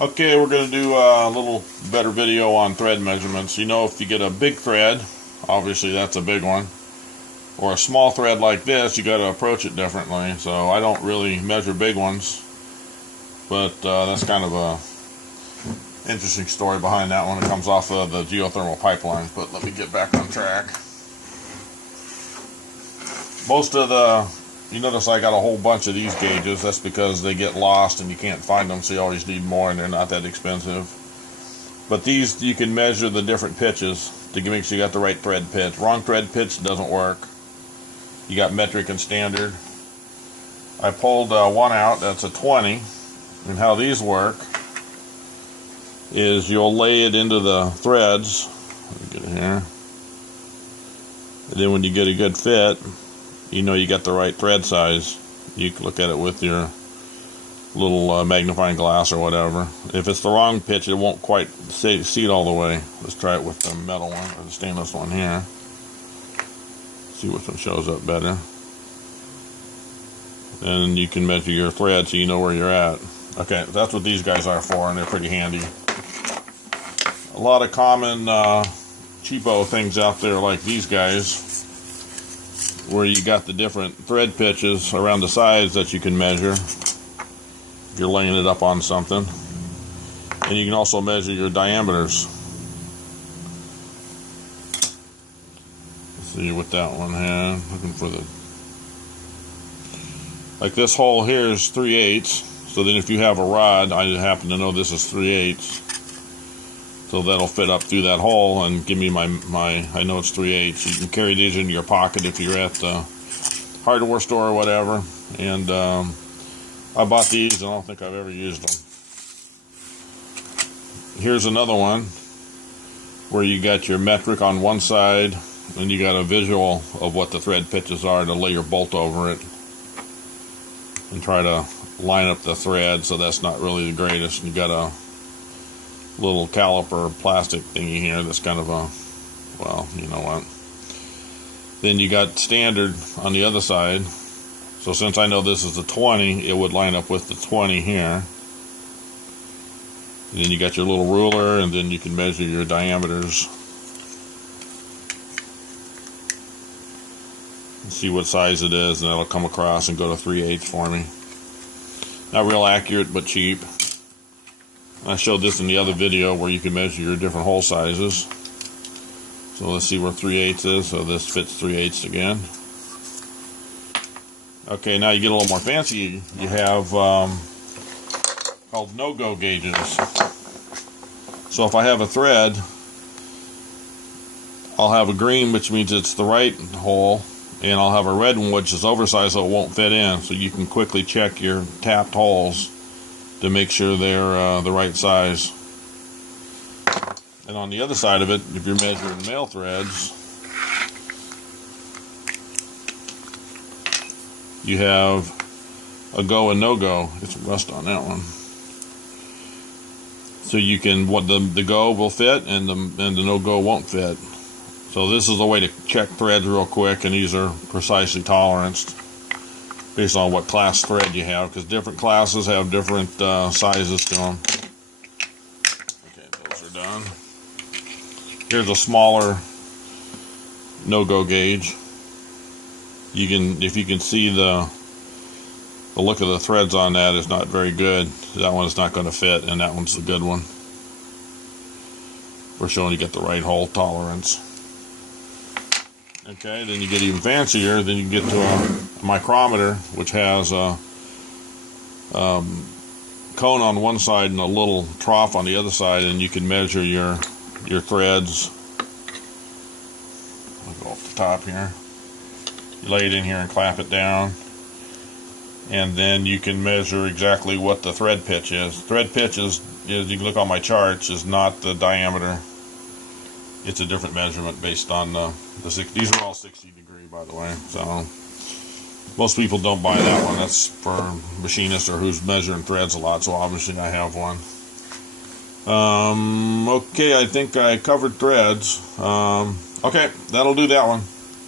Okay, we're going to do a little better video on thread measurements. You know, if you get a big thread, obviously that's a big one, or a small thread like this, you got to approach it differently. So I don't really measure big ones, but that's kind of a interesting story behind that one. It comes off of the geothermal pipelines. But let me get back on track. Most of you notice I got a whole bunch of these gauges. That's because they get lost and you can't find them, so you always need more, and they're not that expensive. But these, you can measure the different pitches to make sure you got the right thread pitch. Wrong thread pitch doesn't work. You got metric and standard. I pulled one out, that's a 20. And how these work is you'll lay it into the threads. Let me get it here. And then when you get a good fit, you know you got the right thread size. You can look at it with your little magnifying glass or whatever. If it's the wrong pitch, it won't quite see it all the way. Let's try it with the metal one, or the stainless one here. See which one shows up better. And you can measure your thread so you know where you're at. Okay, that's what these guys are for, and they're pretty handy. A lot of common cheapo things out there like these guys, where you got the different thread pitches around the sides that you can measure if you're laying it up on something. And you can also measure your diameters. Let's see with that one here, looking for the, like this hole here is 3/8, so then if you have a rod, I happen to know this is 3/8, so that'll fit up through that hole and give me my I know it's 3/8. You can carry these in your pocket if you're at the hardware store or whatever. And I bought these and I don't think I've ever used them. Here's another one where you got your metric on one side and you got a visual of what the thread pitches are to lay your bolt over it and try to line up the thread. So that's not really the greatest. You got a little caliper plastic thingy here that's kind of a, well, you know what. Then you got standard on the other side. So since I know this is the 20, it would line up with the 20 here. And then you got your little ruler, and then you can measure your diameters and see what size it is, and that'll come across and go to 3/8 for me. Not real accurate, but cheap. I showed this in the other video where you can measure your different hole sizes. So let's see where 3/8 is. So this fits 3/8 again. Okay, now you get a little more fancy. You have called no-go gauges. So if I have a thread, I'll have a green, which means it's the right hole, and I'll have a red one, which is oversized, so it won't fit in. So you can quickly check your tapped holes to make sure they're the right size. And on the other side of it, if you're measuring male threads, you have a go and no-go. It's rust on that one. So you can, what the go will fit and the no-go won't fit. So this is a way to check threads real quick, and these are precisely toleranced based on what class thread you have, because different classes have different sizes to them. Okay, those are done. Here's a smaller no-go gauge. You can, if you can see the look of the threads on that is not very good. That one's not going to fit, and that one's the good one. We're showing you get the right hole tolerance. Okay, then you get even fancier. Then you get to a micrometer, which has a cone on one side and a little trough on the other side, and you can measure your threads. I'll go off the top here. You lay it in here and clamp it down, and then you can measure exactly what the thread pitch is. Thread pitch is you can look on my charts, is not the diameter. It's a different measurement based on these are all 60 degree, by the way. So most people don't buy that one. That's for machinists or who's measuring threads a lot. So obviously I have one. Okay, I think I covered threads. Okay, that'll do that one.